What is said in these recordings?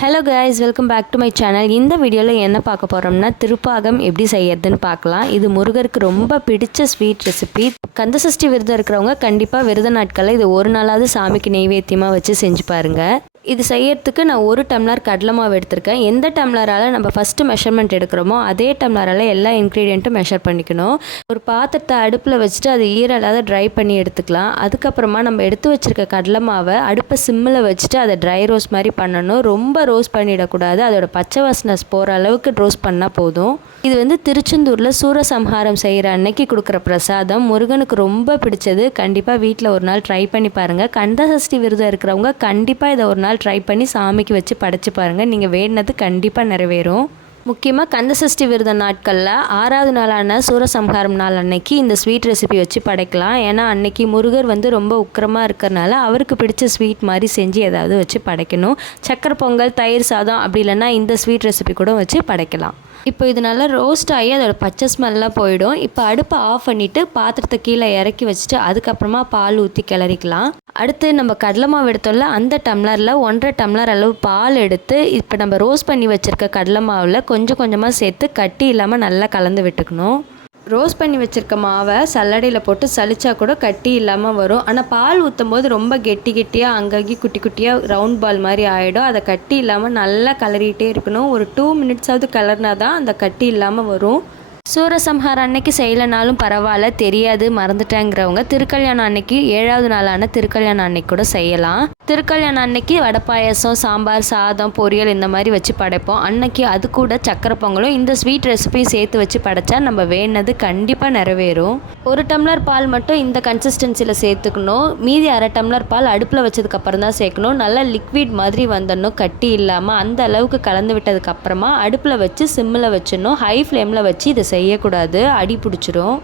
Hello guys, welcome back to my channel. இந்த வீடியோவில் என்ன பார்க்க போகிறோம்னா திருப்பாகம் எப்படி செய்யறதுன்னு பார்க்கலாம். இது முருகருக்கு ரொம்ப பிடிச்ச ஸ்வீட் ரெசிபி. கந்தசஷ்டி விரதம் இருக்கிறவங்க கண்டிப்பாக விரத நாட்களில் இது ஒரு நாளாவது சாமிக்கு நெய்வேத்தியமாக வச்சு செஞ்சு பாருங்கள். இது செய்யறதுக்கு நான் 1 டம்ளர் கடலை மாவு எடுத்திருக்கேன். எந்த டம்ளரால் நம்ம ஃபஸ்ட்டு மெஷர்மெண்ட் எடுக்கிறோமோ அதே டம்ளரால் எல்லா இன்க்ரீடியண்ட்டும் மெஷர் பண்ணிக்கணும். ஒரு பாத்திரத்தை அடுப்பில் வச்சுட்டு அது ஈரலாத ட்ரை பண்ணி எடுத்துக்கலாம். அதுக்கப்புறமா நம்ம எடுத்து வச்சுருக்க கடலை மாவை அடுப்பை சிம்மில் வச்சுட்டு அதை ட்ரை ரோஸ்ட் மாதிரி பண்ணணும். ரொம்ப ரோஸ்ட் பண்ணிடக்கூடாது. அதோட பச்சை வாசனை போகிற அளவுக்கு ரோஸ்ட் பண்ணால் போதும். இது திருச்செந்தூரில் சூரசம்ஹாரம் செய்கிற அன்னைக்கு கொடுக்குற பிரசாதம். முருகனுக்கு ரொம்ப பிடிச்சது. கண்டிப்பாக வீட்டில் ஒரு நாள் ட்ரை பண்ணி பாருங்கள். கண்டசஷ்டி விரதம் இருக்கிறவங்க கண்டிப்பாக இதை ஒரு நாள் ட்ரை பண்ணி சாமிக்கு வச்சு படைச்சு பாருங்கள். நீங்கள் வேண்டினது கண்டிப்பாக நிறைவேறும். முக்கியமாக கந்தசஷ்டி விரத நாட்களில் 6வது நாளான சூரசம்ஹாரம் நாள் அன்னைக்கு இந்த ஸ்வீட் ரெசிபி வச்சு படைக்கலாம். ஏன்னா அன்னைக்கு முருகர் ரொம்ப உக்கிரமாக இருக்கிறனால அவருக்கு பிடிச்ச ஸ்வீட் மாதிரி செஞ்சு ஏதாவது வச்சு படைக்கணும். சக்கரை பொங்கல், தயிர் சாதம், அப்படி இல்லைன்னா இந்த ஸ்வீட் ரெசிபி கூட வச்சு படைக்கலாம். இப்போ இது நல்லா ரோஸ்ட் ஆகி அதோட பச்சை ஸ்மெல்லாம் போயிடும். இப்போ அடுப்பை ஆஃப் பண்ணிவிட்டு பாத்திரத்தை கீழே இறக்கி வச்சுட்டு அதுக்கப்புறமா பால் ஊற்றி கிளறிக்கலாம். அடுத்து நம்ம கடலை மாவு எடுத்தோம்ல, அந்த டம்ளரில் 1.5 டம்ளர் அளவு பால் எடுத்து இப்போ நம்ம ரோஸ்ட் பண்ணி வச்சுருக்க கடலை மாவில் கொஞ்சம் கொஞ்சமாக சேர்த்து கட்டி இல்லாமல் நல்லா கலந்து விட்டுக்கணும். ரோஸ்ட் பண்ணி வச்சுருக்க மாவை சல்லடையில் போட்டு சளிச்சா கூட கட்டி இல்லாமல் வரும். ஆனால் பால் ஊற்றும் போது ரொம்ப கெட்டியாக அங்கங்கே குட்டி குட்டியாக ரவுண்ட் பால் மாதிரி ஆகிடும். அதை கட்டி இல்லாமல் நல்லா கலரிகிட்டே இருக்கணும். ஒரு 2 மினிட்ஸாவது கலர்னா தான் அந்த கட்டி இல்லாமல் வரும். சூரசம்ஹாரம் அன்னைக்கு செய்யலைனாலும் பரவாயில்ல, தெரியாது மறந்துட்டேங்கிறவங்க திருக்கல்யாணம் அன்னைக்கு 7வது நாளான திருக்கல்யாணம் அன்னைக்கு கூட செய்யலாம். திருக்கல்யாணம் அன்னைக்கு வடை பாயசம், சாம்பார், சாதம், பொரியல் இந்த மாதிரி வச்சு படைப்போம். அன்னைக்கு அது கூட சக்கரை பொங்கலும் இந்த ஸ்வீட் ரெசிபியும் சேர்த்து வச்சு படைச்சா நம்ம வேணுனது கண்டிப்பாக நிறைவேறும். 1 டம்ளர் பால் மட்டும் இந்த கன்சிஸ்டன்சியில் சேர்த்துக்கணும். மீதி 1/2 டம்ளர் பால் அடுப்பில் வச்சதுக்கப்புறம் தான் சேர்க்கணும். நல்லா லிக்விட் மாதிரி வந்துடணும், கட்டி இல்லாமல். அந்த அளவுக்கு கலந்து விட்டதுக்கப்புறமா அடுப்பில் வச்சு சிம்மில் வச்சிடணும். ஹை ஃப்ளேமில் வச்சு இதை செய்யக்கூடாது, அடி பிடிச்சிரும்.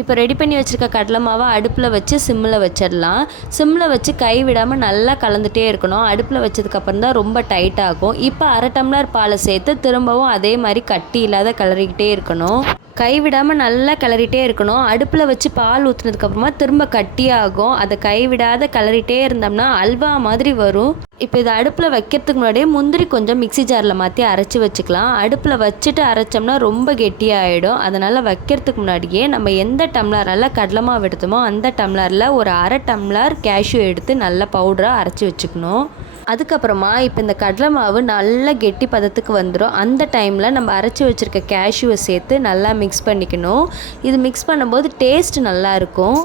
இப்போ ரெடி பண்ணி வச்சுருக்க கடலை மாவை அடுப்பில் வச்சு சிம்மில் வச்சிடலாம். சிம்மில் வச்சு கை விடாமல் நல்லா கலந்துகிட்டே இருக்கணும். அடுப்பில் வச்சதுக்கப்புறம் தான் ரொம்ப டைட் ஆகும். இப்போ 1/2 டம்ளர் பாலை சேர்த்து திரும்பவும் அதே மாதிரி கட்டி இல்லாத கிளறிக்கிட்டே இருக்கணும். கை விடாமல் நல்லா கிளறிட்டே இருக்கணும். அடுப்பில் வச்சு பால் ஊற்றுனதுக்கப்புறமா திரும்ப கட்டியாகும். அதை கை விடாத கிளறிட்டே இருந்தோம்னா அல்வா மாதிரி வரும். இப்போ இதை அடுப்பில் வைக்கிறதுக்கு முன்னாடியே முந்திரி கொஞ்சம் மிக்சி ஜாரில் மாற்றி அரைச்சி வச்சுக்கலாம். அடுப்பில் வச்சுட்டு அரைச்சோம்னா ரொம்ப கெட்டியாகிடும். அதனால் வைக்கிறதுக்கு முன்னாடியே நம்ம எந்த டம்ளரால் கடலை மாவு எடுத்தோமோ அந்த டம்ளரில் ஒரு 1/2 டம்ளர் கேஷ்யூ எடுத்து நல்லா பவுடராக அரைச்சி வச்சுக்கணும். அதுக்கப்புறமா இப்போ இந்த கடலை மாவு நல்லா கெட்டி பதத்துக்கு வந்துடும். அந்த டைமில் நம்ம அரைச்சி வச்சுருக்க கேஷ்யூவை சேர்த்து நல்லா மிக்ஸ் பண்ணிக்கணும். இது மிக்ஸ் பண்ணும்போது டேஸ்ட் நல்லாயிருக்கும்.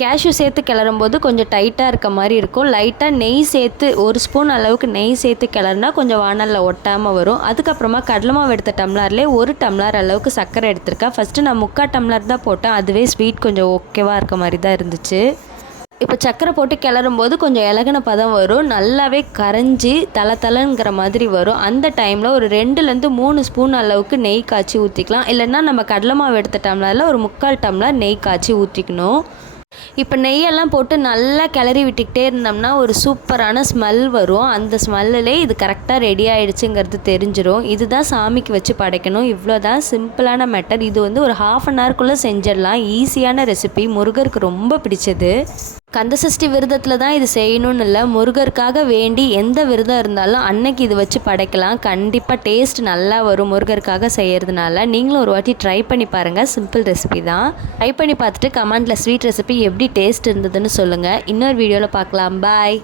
கேஷ்யூ சேர்த்து கிளறும்போது கொஞ்சம் டைட்டாக இருக்க மாதிரி இருக்கும். லைட்டாக நெய் சேர்த்து 1 ஸ்பூன் அளவுக்கு நெய் சேர்த்து கிளறுனா கொஞ்சம் வானலில் ஒட்டாமல் வரும். அதுக்கப்புறமா கடலை மாவு எடுத்த டம்ளர்லேயே 1 டம்ளர் அளவுக்கு சர்க்கரை எடுத்திருக்கேன். ஃபஸ்ட்டு நான் 3/4 டம்ளர் தான் போட்டேன். அதுவே ஸ்வீட் கொஞ்சம் ஓகேவாக இருக்க மாதிரி தான் இருந்துச்சு. இப்போ சக்கரை போட்டு கிளறும்போது கொஞ்சம் இலகுன பதம் வரும். நல்லாவே கரைஞ்சி தலங்கிற மாதிரி வரும். அந்த டைமில் ஒரு 2லேருந்து 3 ஸ்பூன் அளவுக்கு நெய் காய்ச்சி ஊற்றிக்கலாம். இல்லைன்னா நம்ம கடலை மாவு எடுத்த டம்ளரில் ஒரு 3/4 டம்ளர் நெய் காய்ச்சி ஊற்றிக்கணும். இப்போ நெய்யெல்லாம் போட்டு நல்லா கிளறி விட்டுக்கிட்டே இருந்தோம்னா ஒரு சூப்பரான ஸ்மெல் வரும். அந்த ஸ்மெல்லிலே இது கரெக்டாக ரெடி ஆகிடுச்சுங்கிறது தெரிஞ்சிடும். இதுதான் சாமிக்கு வச்சு படைக்கணும். இவ்வளோதான் சிம்பிளான மெத்தட். இது ஒரு 1/2 அன் ஹவர்க்குள்ளே செஞ்சிடலாம். ஈஸியான ரெசிபி, முருகருக்கு ரொம்ப பிடிச்சது. கந்தசஷ்டி விரதத்தில் தான் இது செய்யணும்னு இல்லை, முருகருக்காக வேண்டி எந்த விரதம் இருந்தாலும் அன்னைக்கு இது வச்சு படைக்கலாம். கண்டிப்பாக டேஸ்ட் நல்லா வரும் முருகருக்காக செய்கிறதுனால. நீங்களும் ஒரு வாட்டி ட்ரை பண்ணி பாருங்கள். சிம்பிள் ரெசிபி தான். ட்ரை பண்ணி பார்த்துட்டு கமெண்டில் ஸ்வீட் ரெசிபி எப்படி டேஸ்ட் இருந்ததுன்னு சொல்லுங்கள். இன்னொரு வீடியோவில் பார்க்கலாம். பாய்.